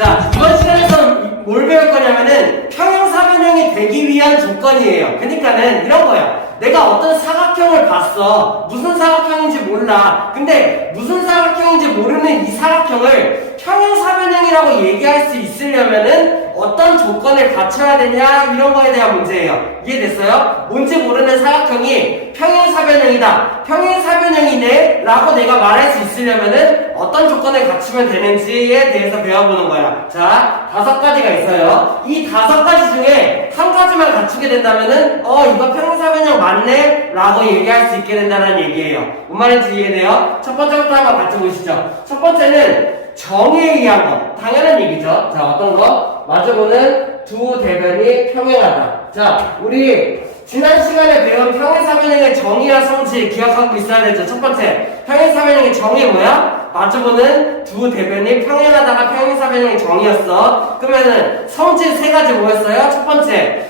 자, 이번 시간에서는 뭘 배울 거냐면은 평행사변형이 되기 위한 조건이에요. 그러니까는 이런 거야. 내가 어떤 사각형을 봤어. 무슨 사각형인지 몰라. 근데 무슨 사각형인지 모르는 이 사각형을 평행사변형이라고 얘기할 수 있으려면은 어떤 조건을 갖춰야 되냐, 이런 거에 대한 문제예요. 이해됐어요? 뭔지 모르는 사각형이 평행사변형이다, 평행사변형이네 라고 내가 말할 수 있으려면은 어떤 조건을 갖추면 되는지에 대해서 배워보는 거야. 자, 5가지가 있어요. 이 5가지 중에 한 가지만 갖추게 된다면은 이거 평행사변형 맞네 라고 얘기할 수 있게 된다는 얘기예요. 뭔 말인지 이해돼요? 첫 번째부터 한번 같이 보시죠. 첫 번째는 정의에 의한 거. 당연한 얘기죠. 자, 어떤 거? 마주보는 두 대변이 평행하다. 자, 우리 지난 시간에 배운 평행사변형의 정의와 성질 기억하고 있어야 되죠. 첫 번째, 평행사변형의 정의 뭐야? 마주보는 두 대변이 평행하다가 평행사변형의 정의였어. 그러면은 성질 3가지 뭐였어요? 첫 번째,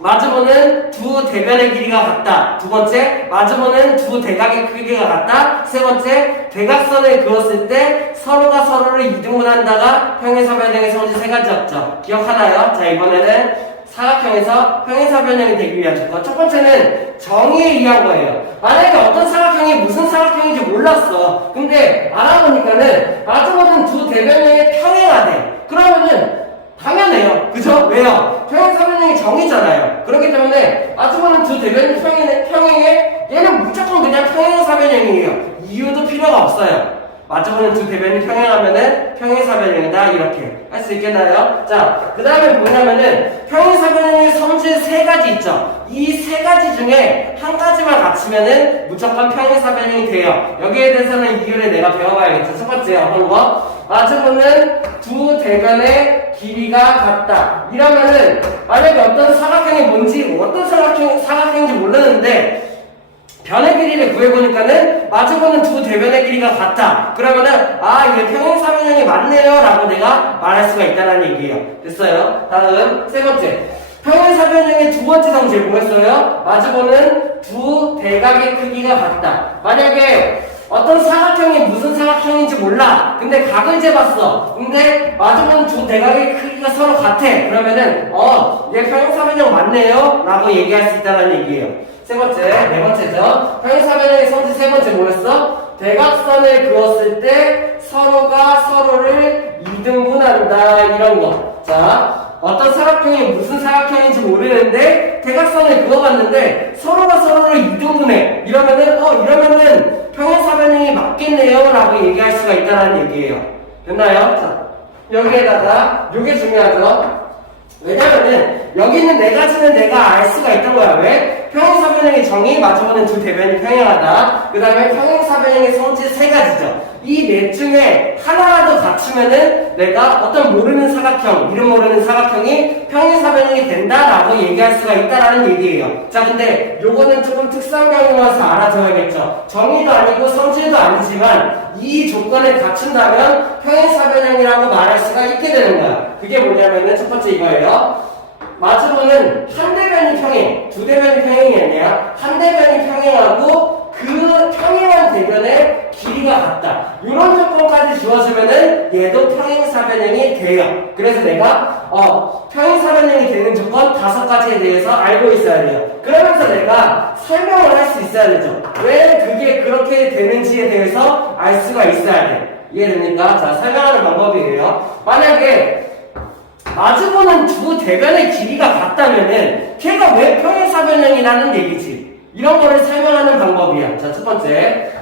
마주보는 두 대변의 길이가 같다. 두 번째, 마주보는 두 대각의 크기가 같다. 세 번째, 대각선을 그었을 때 서로가 서로를 이등분한다가 평행사변형의 성질 3가지였죠. 기억하나요? 자, 이번에는 사각형에서 평행사변형이 되기 위한 조건. 첫 번째는 정의에 의한 거예요. 만약에 어떤 사각형이 무슨 사각형인지 몰랐어. 근데 알아보니까는 마주보는 두 대변형이 평행하대. 그러면은 당연해요. 그죠? 왜요? 평행사변형이 정의잖아요. 그렇기 때문에 마주보는 두 대변이 평행해? 얘는 무조건 그냥 평행사변형이에요. 이유도 필요가 없어요. 마주보는 두 대변이 평행하면은 평행사변형이다, 이렇게 할 수 있겠나요? 자, 그 다음에 뭐냐면은 평행사변형의 성질 3가지 있죠. 이 3가지 중에 한 가지만 갖추면은 무조건 평행사변형이 돼요. 여기에 대해서는 이유를 내가 배워봐야겠죠. 첫 번째, 어떤 거? 마주보는 두 대변의 길이가 같다. 이러면은 만약에 어떤 사각형이 뭔지, 어떤 사각형인지 모르는데 변의 길이를 구해보니까는 마주보는 두 대변의 길이가 같다. 그러면은 이게 평행사변형이 맞네요 라고 내가 말할 수가 있다는 얘기예요. 됐어요? 다음 세 번째, 평행사변형의 두 번째 성질 뭐였어요? 마주보는 두 대각의 크기가 같다. 만약에 어떤 사각형이 무슨 사각형인지 몰라. 근데 각을 재봤어. 근데 마주보는 두 대각의 크기가 서로 같아. 그러면은 얘 평행사변형 맞네요 라고 얘기할 수 있다는 얘기예요. 세 번째, 네 번째죠. 평행사변형의 성질 세 번째 뭐였어? 대각선을 그었을 때 서로가 서로를 이등분한다, 이런 거. 자, 어떤 사각형이 무슨 사각형인지 모르는데 대각선을 그어봤는데 서로가 서로를 이등분해. 이러면은 평행사변형이 맞겠네요 라고 얘기할 수가 있다는 얘기예요. 됐나요? 자, 여기에다가 요게 중요하죠. 왜냐면은 여기 있는 4가지는 내가 알 수가 있던 거야. 왜? 평행사변형의 정의, 마주보는 두 대변이 평행하다. 그 다음에 평행사변형의 성질 3가지죠. 이 넷 중에 하나라도 갖추면은 내가 어떤 모르는 사각형, 이름 모르는 사각형이 평행사변형이 된다라고 얘기할 수가 있다라는 얘기예요. 자, 근데 요거는 조금 특수한 경우라서 알아줘야겠죠. 정의도 아니고 성질도 아니지만 이 조건을 갖춘다면 평행사변형이라고 말할 수가 있게 되는 거야. 그게 뭐냐면은 첫 번째 이거예요. 마주보는 한 대변이 평행, 두 대변이 평행이 아니라 한 대변이 평행하고 그 평행한 대변의 길이가 같다. 이런 조건까지 주어지면은 얘도 평행사변형이 돼요. 그래서 내가 평행사변형이 되는 조건 5가지에 대해서 알고 있어야 돼요. 그러면서 내가 설명을 할 수 있어야 되죠. 왜 그게 그렇게 되는지에 대해서 알 수가 있어야 돼. 이해됩니까? 자, 설명하는 방법이에요. 만약에 마주보는 두 대변의 길이가 같다면은 걔가 왜 평행사변형이라는 얘기지. 이런 거를 설명하는 방법이야. 자, 첫 번째.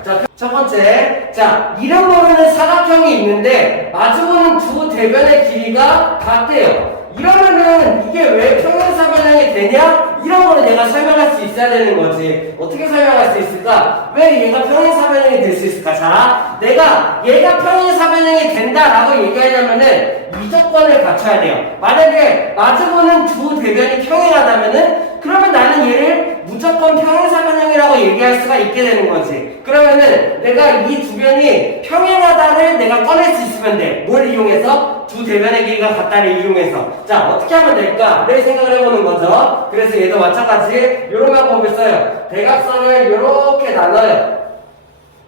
자, 이름 모르는 사각형이 있는데 마주보는 두 대변의 길이가 같대요. 이러면은 이게 왜 평행사변형이 되냐? 이런 거를 내가 설명할 수 있어야 되는 거지. 어떻게 설명할 수 있을까? 왜 얘가 평행사변형이 될 수 있을까? 자, 내가 얘가 평행사변형이 된다라고 얘기하려면은 이 조건을 갖춰야 돼요. 만약에 마주보는 두 대변이 평행하다면은 그러면 나는 얘를 무조건 평행사변형이라고 얘기할 수가 있게 되는 거지. 그러면은 내가 이 두 변이 평행하다를 내가 꺼낼 수 있으면 돼. 뭘 이용해서? 두 대변의 길이가 같다를 이용해서. 자, 어떻게 하면 될까? 내 생각을 해보는 거죠. 그래서 얘도 마찬가지 이런 방법을 써요. 대각선을 이렇게 나눠요.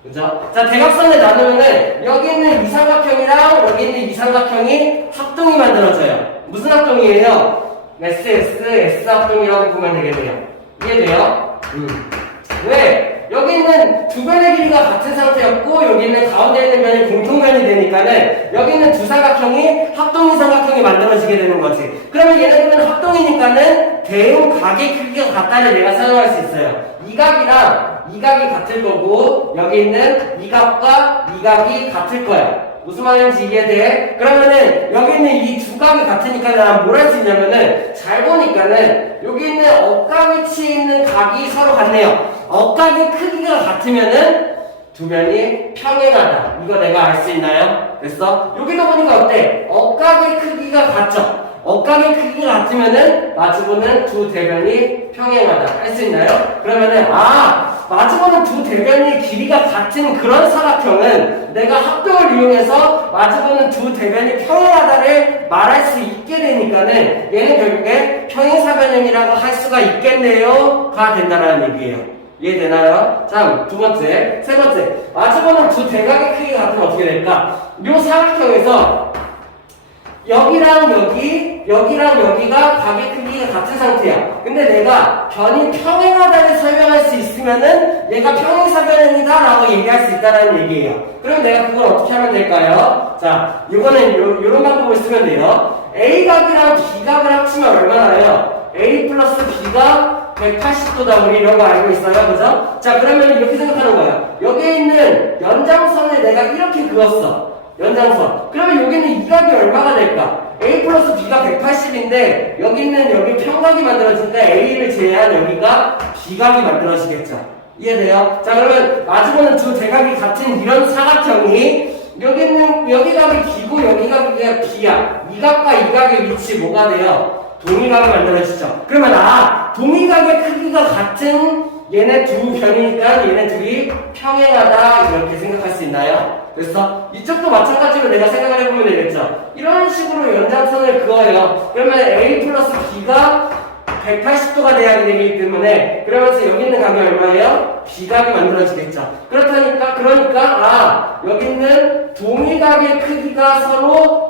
그죠? 자, 대각선을 나누면은 여기 있는 이 삼각형이랑 여기 있는 이 삼각형이 합동이 만들어져요. 무슨 합동이에요? S 합동이라고 보면 되겠네요. 이해돼요? 왜? 여기 있는 두 변의 길이가 같은 상태였고 여기 있는 가운데 있는 변이 공통변이 되니까는 여기 있는 두 삼각형이 합동인 삼각형이 만들어지게 되는 거지. 그러면 얘네들은 합동이니까는 대응 각의 크기가 같다를 내가 사용할 수 있어요. 이 각이랑 이 각이 같을 거고 여기 있는 이 각과 이 각이 같을 거야. 무슨 말인지 이해돼? 그러면은 여기 있는 이 두 각이 같으니까 난 뭘 할 수 있냐면은 잘 보니까는 여기 있는 억각 위치에 있는 각이 서로 같네요. 억각의 크기가 같으면은 두 변이 평행하다. 이거 내가 알 수 있나요? 됐어? 여기도 보니까 어때? 억각의 크기가 같죠? 억각의 크기가 같으면은 마주보는 두 대변이 평행하다. 할 수 있나요? 그러면은 마주보는 두 대변의 길이가 같은 그런 사각형은 내가 합동을 이용해서 마주보는 두 대변이 평행하다를 말할 수 있게 되니까는 얘는 결국에 평행사변형이라고 할 수가 있겠네요 가 된다는 얘기예요. 이해되나요? 자, 두 번째, 세 번째. 마주보는 두 대각의 크기가 같으면 어떻게 될까? 요 사각형에서 여기랑 여기가 각의 크기가 같은 상태야. 근데 내가 변이 평행하다를 설명할 수 있으면은 얘가 평행사변형이다 라고 얘기할 수 있다는 얘기예요. 그럼 내가 그걸 어떻게 하면 될까요? 자, 이거는 요런 방법을 쓰면 돼요. A각이랑 B각을 합치면 얼마나 나요? A 플러스 B가 180도다. 우리 이런 거 알고 있어요. 그죠? 자, 그러면 이렇게 생각하는 거야. 여기에 있는 연장선을 내가 이렇게 그었어. 연장선. 그러면 여기는 이 각이 얼마가 될까? A 플러스 B가 180인데 여기 평각이 만들어지니까 A를 제외한 여기가 B각이 만들어지겠죠. 이해돼요? 자, 그러면 마주보는 두 대각이 같은 이런 사각형이 여기 각이 B고 여기 각이 B야. 이 각과 이 각의 위치 뭐가 돼요? 동의각이 만들어지죠. 그러면 동의각의 크기가 같은 얘네 두 변이니까 얘네 둘이 평행하다 이렇게 생각할 수 있나요? 그래서 이쪽도 마찬가지로 내가 생각을 해보면 되겠죠. 이런 식으로 연장선을 그어요. 그러면 A 플러스 B가 180도가 돼야 되기 때문에 그러면서 여기 있는 각이 얼마예요? B각이 만들어지겠죠. 그러니까 여기 있는 동의각의 크기가 서로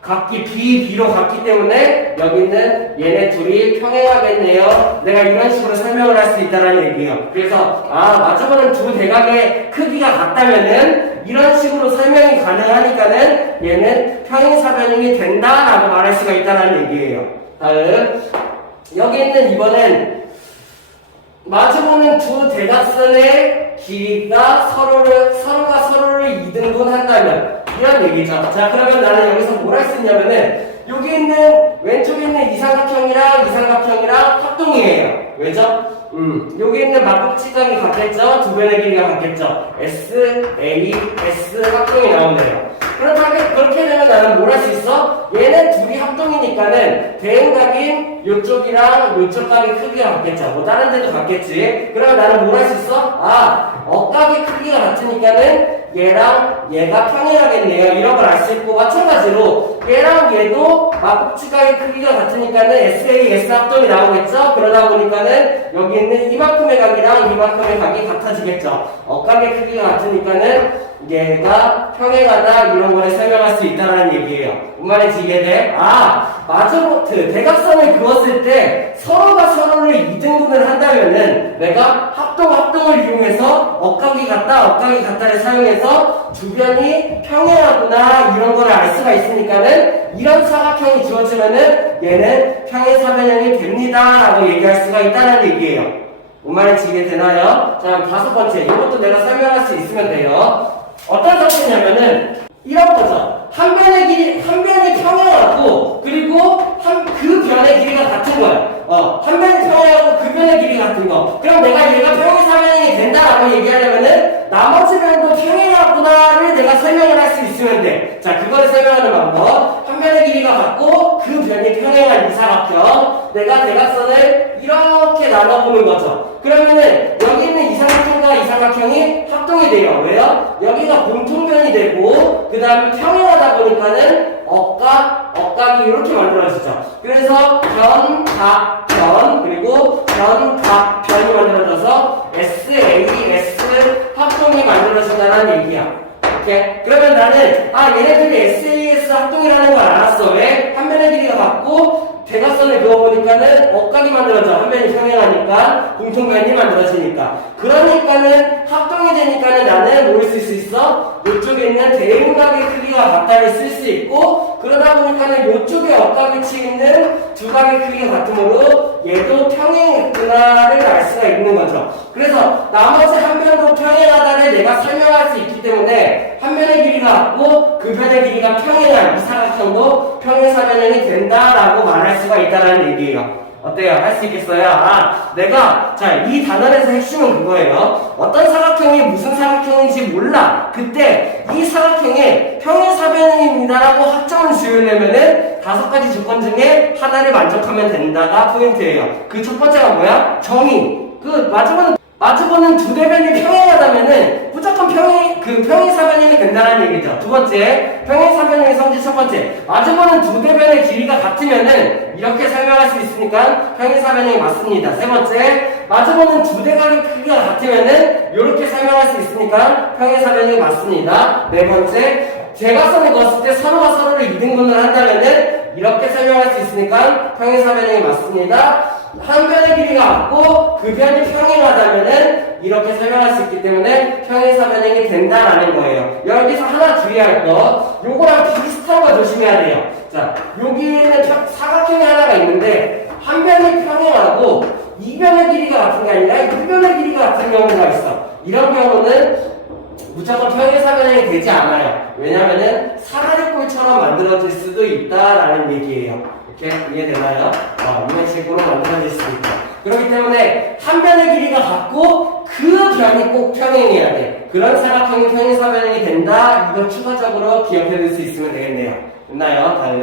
각기 B로 같기 때문에 여기는 얘네 둘이 평행하겠네요. 내가 이런 식으로 설명을 할 수 있다는 얘기예요. 그래서 마주보는 두 대각의 크기가 같다면은 이런 식으로 설명이 가능하니까는 얘는 평행사변형이 된다라고 말할 수가 있다는 얘기예요. 다음 여기 있는 이번엔 마주보는 두 대각선의 길이가 서로가 서로를 2등분 한다면 이런 얘기죠. 자, 그러면 나는 여기서 뭘 할 수 있냐면은 여기 있는 왼쪽에 있는 이 삼각형이랑 합동이에요. 왜죠? 여기 있는 막국지각이 같겠죠? 두 변의 길이가 같겠죠? S, A, S 합동이 나오네요. 그렇게 되면 나는 뭘 할 수 있어? 얘네 둘이 합동이니까는 대응각인 요쪽이랑 요쪽 각의 크기가 같겠죠. 뭐 다른 데도 같겠지. 그러면 나는 뭘 할 수 있어? 억각의 크기가 같으니까는 얘랑 얘가 평행하겠네요. 이런 걸 알 수 있고, 마찬가지로 얘랑 얘도 막국지각의 크기가 같으니까는 SA, S 합동이 나오겠죠? 그러다 보니까는 여기 있는 이만큼의 각이랑 이만큼의 각이 같아지겠죠. 억각의 크기가 같으니까는 얘가 평행하다 이런 거를 설명할 수 있다는 얘기예요. 뭔 말인지 이해돼? 대각선을 그었을 때 서로가 서로를 2등분을 한다면은 내가 합동을 이용해서 억각이 같다를 사용해서 주변이 평행하구나 이런 거를 알 수가 있으니까는 이런 사각형이 주어지면은 얘는 평행사변형이 됩니다 라고 얘기할 수가 있다는 얘기예요. 뭔 말인지 이해되나요? 자, 다섯 번째. 이것도 내가 설명할 수 있으면 돼요. 어떤 상태냐면은 이런 거죠. 한 변이 평행하고 그리고 그 변의 길이가 같은 거야. 한 변이 평행하고 그 변의 길이가 같은 거. 그럼 내가 얘가 평행사변형이 된다라고 얘기하려면은 나머지 변도 평행하구나를 내가 설명을 할 수 있으면 돼. 자, 그걸 설명하는 방법. 한 변의 길이가 같고 그 변이 평행한 이 사각형. 내가 대각선을 이렇게 나눠보는 거죠. 그러면은 여기 있는 이 삼각형과 이 삼각형이 합동이 돼요. 왜요? 여기가 공통변이 되고 그 다음에 평행하다 보니까는 억각이 이렇게 만들어지죠. 그래서 변, 각, 변, 그리고 변, 각, 변이 만들어져서 S, A, S 합동이 만들어진다는 얘기야. 오케이? 그러면 나는 얘네들이 SAS 합동이라는 걸 알았어. 왜? 한 변의 길이가 같고 대각선을 그어보니까는 억각이 만들어져. 한 변이 평행하니까 공통변이 만들어지니까. 그러니까는 합동이 되니까는 나는 뭘 쓸 수 있어? 이쪽에 있는 대응각의 크기가 같다를 쓸 수 있고, 그러다 보니까는 이쪽에 억각을 치는 두 각의 크기가 같으므로 얘도 평행했구나를 알 수가 있는 거죠. 그래서 나머지 한 변도 평행하다를 내가 설명할 수 있기 때문에 한 변의 길이가 같고 그 변의 길이가 평행한 이 사각형도 평행사변형이 된다라고 말할 수가 있다는 얘기예요. 어때요? 할 수 있겠어요? 내가 이 단원에서 핵심은 그거예요. 어떤 사각형이 무슨 사각형인지 몰라. 그때 이 사각형이 평행사변형입니다라고 확정을 지으려면은 5가지 조건 중에 하나를 만족하면 된다가 포인트예요. 그 첫 번째가 뭐야? 정의. 마주보는 두 대변이 평행하다면은 무조건 평행사변형이 된다는 얘기죠. 두 번째, 평행사변형의 성질 첫 번째. 마주보는 두 대변의 길이가 같으면은 이렇게 설명할 수 있으니까 평행사변형이 맞습니다. 세 번째, 마주보는 두 대각의 크기가 같으면은 이렇게 설명할 수 있으니까 평행사변형이 맞습니다. 네 번째, 대각선을 그었을 때 서로가 서로를 이등분을 한다면은 이렇게 설명할 수 있으니까 평행사변형이 맞습니다. 한 변의 길이가 같고 그 변이 평행하다면은 이렇게 설명할 수 있기 때문에 평행사변형이 된다라는 거예요. 여기서 하나 주의할 거, 요거랑 비슷한 거 조심해야 돼요. 여기에는 사각형이 하나가 있는데 한 변이 평행하고 이 변의 길이가 같은 게 아니라 이 변의 길이가 같은 경우가 있어. 이런 경우는 무조건 평행사변형이 되지 않아요. 왜냐면은 사다리꼴처럼 만들어질 수도 있다라는 얘기예요. 이렇게 이해되나요? 이런 식으로 만들어질 수도 있다. 그렇기 때문에 한 변의 길이가 같고 그 변이 꼭 평행해야 돼. 그런 사각형이 평행사변형이 된다. 이걸 추가적으로 기억해 둘 수 있으면 되겠네요. 됐나요? 다음.